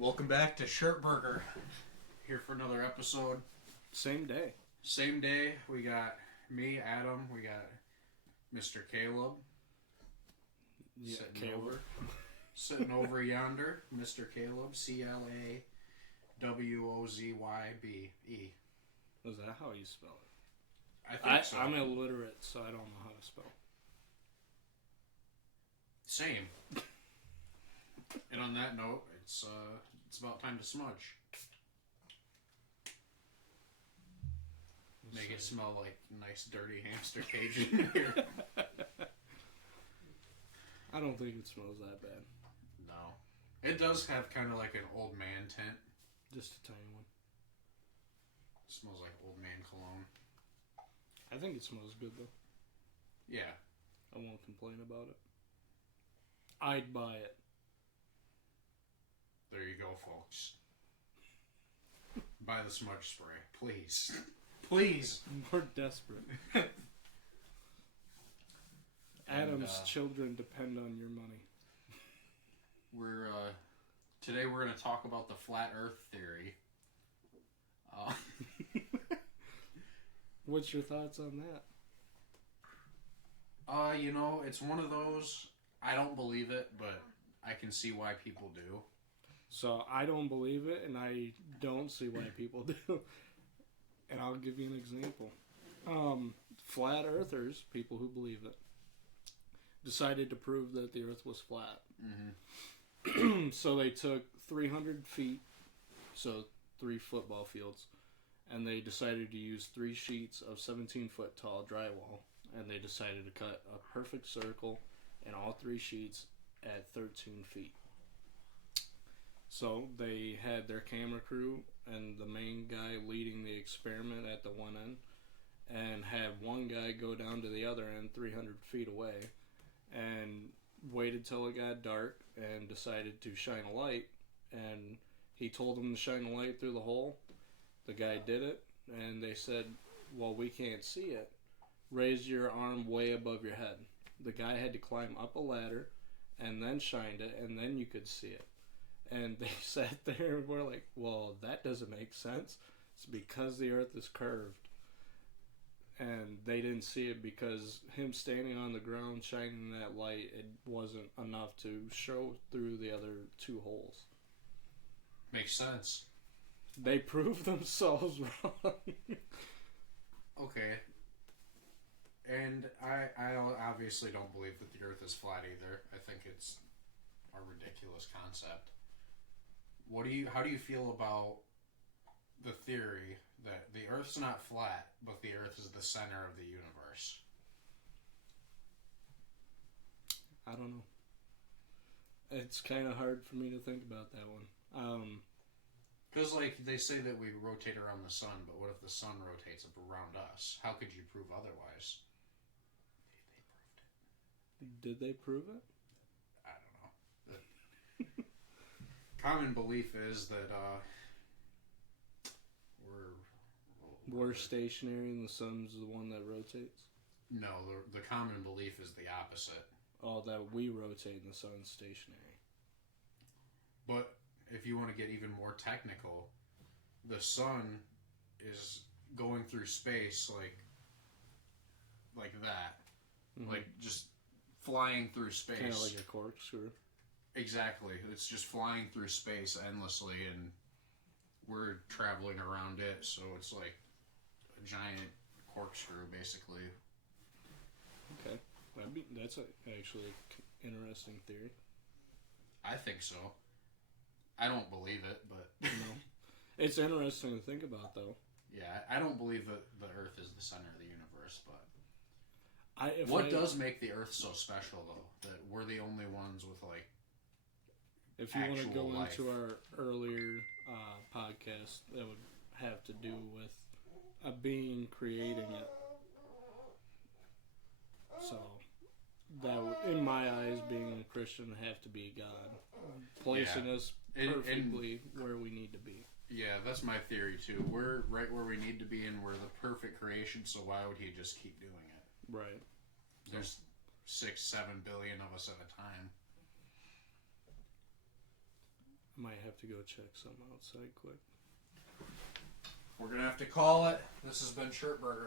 Welcome back to Shirt Burger. Here for another episode. Same day. Same day. We got me, Adam. We got Mr. Caleb. Yeah, Caleb. Sitting over yonder, Mr. Caleb. CLAWOZYBE. Is that how you spell it? I think so. I'm illiterate, so I don't know how to spell. Same. And on that note, it's about time to smudge. Make it smell like nice dirty hamster cage in here. I don't think it smells that bad. No. It does have kind of like an old man tint. Just a tiny one. It smells like old man cologne. I think it smells good though. Yeah. I won't complain about it. I'd buy it. There you go, folks. Buy the smudge spray, please. Please. We're desperate. Adam's children depend on your money. Today we're going to talk about the flat Earth theory. What's your thoughts on that? It's one of those. I don't believe it, but I can see why people do. So I don't believe it, and I don't see why people do. And I'll give you an example. Flat earthers, people who believe it, decided to prove that the earth was flat. Mm-hmm. So they took 300 feet, so 3 football fields, and they decided to use 3 sheets of 17-foot tall drywall, and they decided to cut a perfect circle in all 3 sheets at 13 feet. So they had their camera crew and the main guy leading the experiment at the one end, and had one guy go down to the other end 300 feet away and waited till it got dark and decided to shine a light, and he told them to shine a light through the hole. The guy did it, and they said, well, we can't see it. Raise your arm way above your head. The guy had to climb up a ladder and then shined it, and then you could see it. And they sat there and were like, well, that doesn't make sense. It's because the earth is curved. And they didn't see it because him standing on the ground shining that light, it wasn't enough to show through the other 2 holes. Makes sense. They proved themselves wrong. Okay. And I obviously don't believe that the earth is flat either. I think it's a ridiculous concept. How do you feel about the theory that the earth's not flat, but the earth is the center of the universe? I don't know. It's kind of hard for me to think about that one. Because, they say that we rotate around the sun, but what if the sun rotates up around us? How could you prove otherwise? Did they prove it? I don't know. Common belief is that we're stationary and the sun's the one that rotates? No, the common belief is the opposite. Oh, that we rotate and the sun's stationary. But if you want to get even more technical, the sun is going through space like that. Mm-hmm. Like just flying through space. Kind of like a corkscrew. Exactly. It's just flying through space endlessly, and we're traveling around it, so it's like a giant corkscrew, basically. Okay. That's actually an interesting theory. I think so. I don't believe it, but... No. It's interesting to think about, though. Yeah, I don't believe that the Earth is the center of the universe, but... What does make the Earth so special, though? That we're the only ones with, if you want to go life. into our earlier podcast, that would have to do with a being creating it. So, that would, in my eyes, being a Christian, would have to be God. Placing us perfectly where we need to be. Yeah, that's my theory, too. We're right where we need to be, and we're the perfect creation, so why would he just keep doing it? Right. There's 6-7 billion of us at a time. Might have to go check some outside quick. We're gonna have to call it. This has been Shirt Burger.